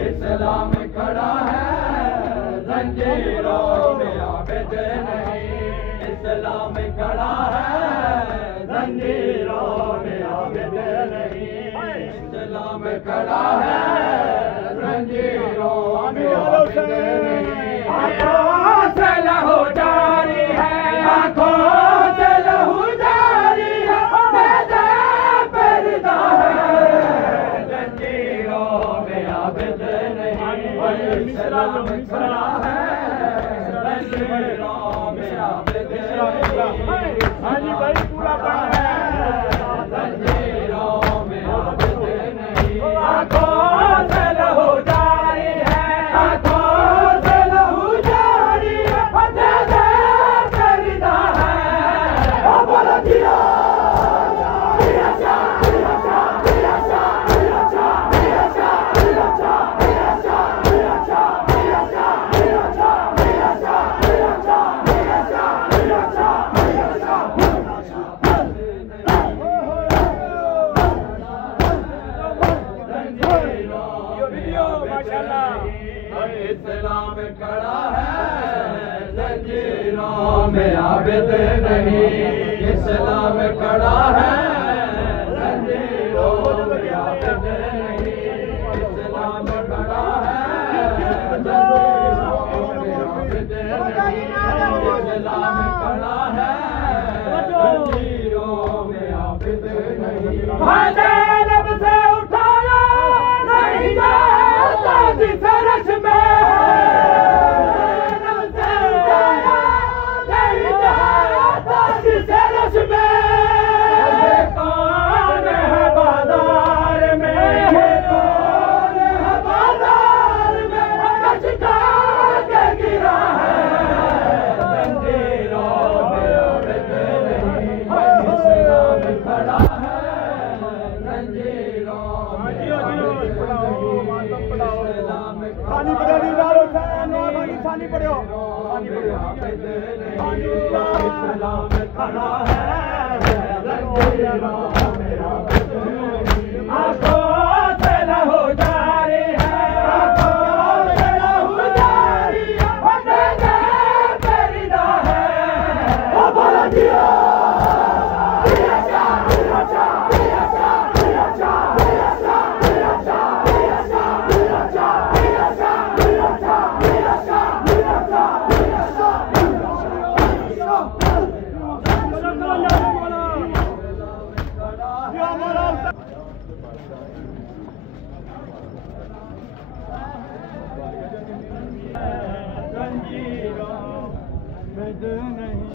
इस्लाम खड़ा है जंजीरों में आबिद नहीं। इस्लाम खड़ा है जंजीरों में आबिद नहीं। इस्लाम खड़ा है जंजीरों में आबिद नहीं। आंखों से लहू जारी है, आंखों से लहू जारी है, मैदा पर्दा है जंजीरों में आबिद नहीं। इस्लाम खड़ा है जंजीरों में आबिद नहीं। हाँ जी भाई पूरा पढ़ा है जंजीरों में आबिद नहीं। आंखों से लहू जारी है, आंखों से लहू जारी है, मैदा पर्दा है। बोलो जिया इस्लाम खड़ा है जंजीरों में आबिद नहीं। इस्लाम खड़ा है जंजीरों में आबिद नहीं। इस्लाम खड़ा है जंजीरों में आबिद नहीं। इस्लाम खड़ा है जंजीरों में आबिद नहीं। लब से उठाया नहीं जाता सरस में, सरस में कौन है बाजार में, कौन है बाजार में बचका के गिरा है जंजीरों में आबिद नहीं। इस्लाम खड़ा है जंजीरों में आबिद नहीं। सानी पढ़ो सानी पढ़ो इस्लाम खड़ा है जंजीरों में आबिद नहीं। आंखों से लहू जारी है, आंखों से लहू जारी है, मैदा पर्दा है। बोलो जिया जंजीरों में नहीं।